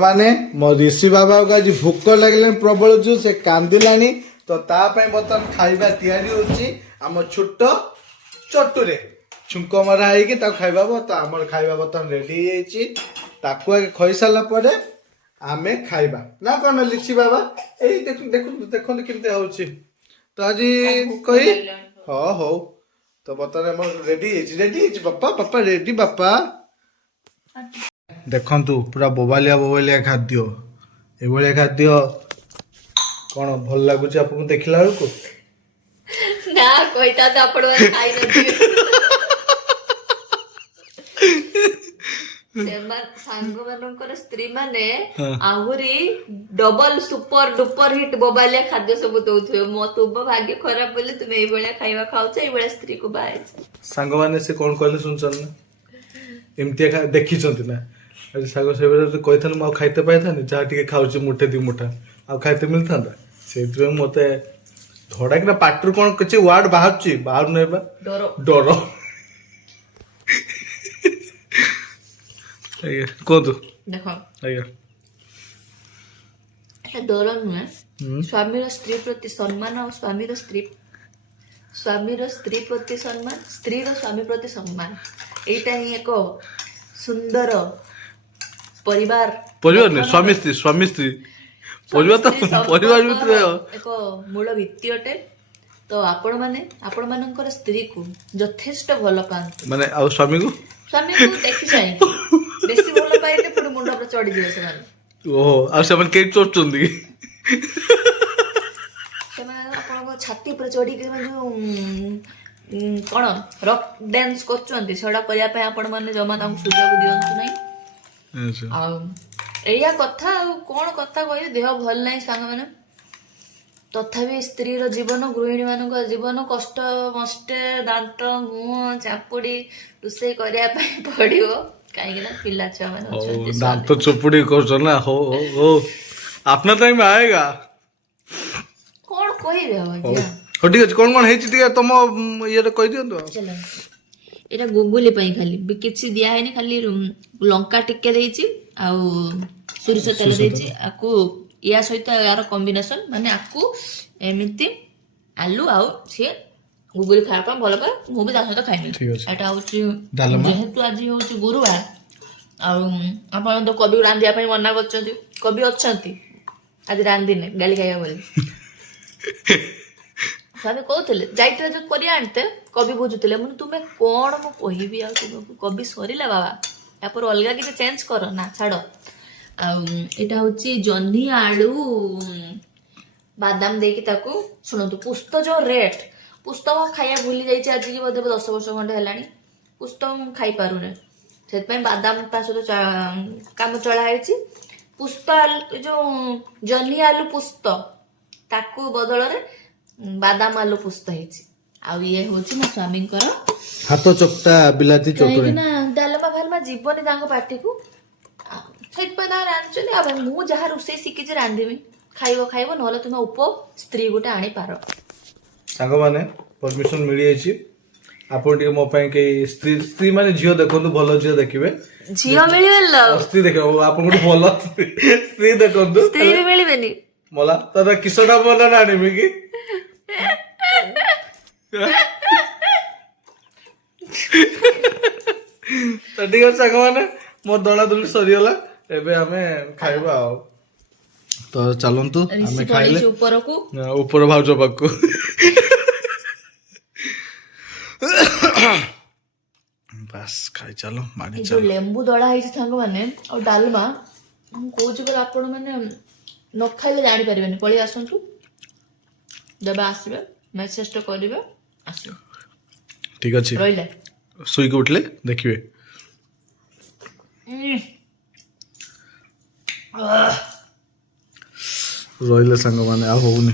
माने मो ऋषि बाबा को आज भूक लगे प्रबल जो से कांदिलानी तो बर्तमान खाइबा तैयारी होची आम छोट चटुरे छुंक मरा है खाइबा तो आम खाइबा बर्तमान रेडी ताकू आगे खई सारा पर आमे खाइबा ना कौन लिची बाबा यही देख देखो केमती होची तो आज कही हाँ हो तो बर्तमान रेडी रेडी बापा बापा रेडी बापा देखंतु पूरा बोबालिया खाद्य ये खाद्य कौन भल लगुच आपको देखला बेलू ना कहता तो आपण खाई नथिबे सांग मानकर स्त्री माने आहुरी डबल सुपर डुपर हिट बोबालिया खाद्य सब दउथुए मो तुम भाग्य खराब बोले तुम ए बेला खाइबा खाउछ ए बेला स्त्री को बाय सांग माने से कौन कहले सुनछन ना एमती देखी ना साग से कही था खाइते पाई था जहाँ टे खाऊँ मुठे दी मुठा आ खाइते मिलता से मत धड़ाक पाटर कौन किसी वार्ड बाहर नहीं डर कहतु देख आज्ञा डर नुहे स्वामी स्त्री प्रति सम्मान और स्वामी स्त्री प्रति सम्मान स्त्री स्वामी प्रति सम्मान यहीटा ही एक सुंदर परिवार नहीं स्वामी स्त्री परिवार तो परिवार भितर एक मूल भित्ति अटे तो आपण मानकर स्त्री को यथेष्ट भल पाते माने आ स्वामी को देखि जाए बेसी भल पाइले पुणी मुंड पर चढ़ी जिवे से माने ओहो आ से मन के चोटचंदी से माने आपण को छाती पर चढ़ी के माने कौन रॉक डांस करछंती सेडा करिया पे आपण माने जमा ताम सुजोग दियंतु नै आ एया कथा कौन कथा कहि देह भल नै सांग माने तथापि स्त्री रो जीवन गृहिणी मान जीवन कष्ट मष्टे दांत मुह चापुड़ी रोषे करिया पे पड़ियो काहे ना पिला छुआ माने दांत चुपुड़ी करछ ना हो हो अपना टाइम आएगा कौन कहि रे हो हो ठीक है कौन है तुम ये कही दियो चलो एटा गुगुली पई खाली किछि दिया है खाली लंका टिके देइछि आ सोरिष तेल देइछि आकु या सहित यार कॉम्बिनेशन माने आकु एमिति आलू आउ से गुगुली खाया पा भल पा मु भी सहित खाइनी एटा होछि जेहेतु आज होछि गुरुवार आ आपण तो कभी रांधिया पई मना करछंती कभी अछंती आज रांधि नै गाली खाया बोली साबे कहते जाइते जो करिया आनते कभी बुझुते मुझे तुम्हें कौन मु कहबी आ तुमको कभी सरीला बाबा या पर अलगा किसी चेंज कर ना छाड़ आटा हूँ जह्नी आलू बादाम देकी ताकू शुणु पुस्त जो रेट पुस्त खाया भूली जाइए आज की बोधे 10 वर्ष खंडे है पुस्त खाई पारुने से बादाम ता सहित काम चढ़ाई पुस्त जो जह्नी आलू पुस्त ताकू बदल बादाम आलू पुस्त होइछि आ ये होछि मो स्वामी हाथ चकटा बिलाती चटुरे ना डालमा फालमा जीवनी तांको पार्टी को सेट पे ना रांचली अब मु जहा रुसे सिकी जे रांधीबी खाइबो नहले तुम उप स्त्री गोटे आनी पारो सांग माने परमिशन मिली जाइछि आपण के मो पई के स्त्री स्त्री माने जियो देखंतु भलो जियो देखिबे जियो मिलिबेलो स्त्री देखो आपण को भलो स्त्री देखंतु स्त्री भी मिलिबेनी मला तदा किसडा बोला ना आनिबी की तो ठीक है सांग माने मोर दला दुली सरीगला एबे हमें खाइबा आ तो चलंतु हमें खाइले ऊपर को ऊपर भाउजो पाकू बस खाई चलो मारी जो चलो लेंबू दला है सांग माने और डालमा हम कोच पर आपण माने न खाइले जानि परिबेनी पळी आसंतु जब आसबे मेसेज तो करिबे आसो ठीक अछि रहिले सुई के उठले देखिबे रहिले संग माने आ होउनी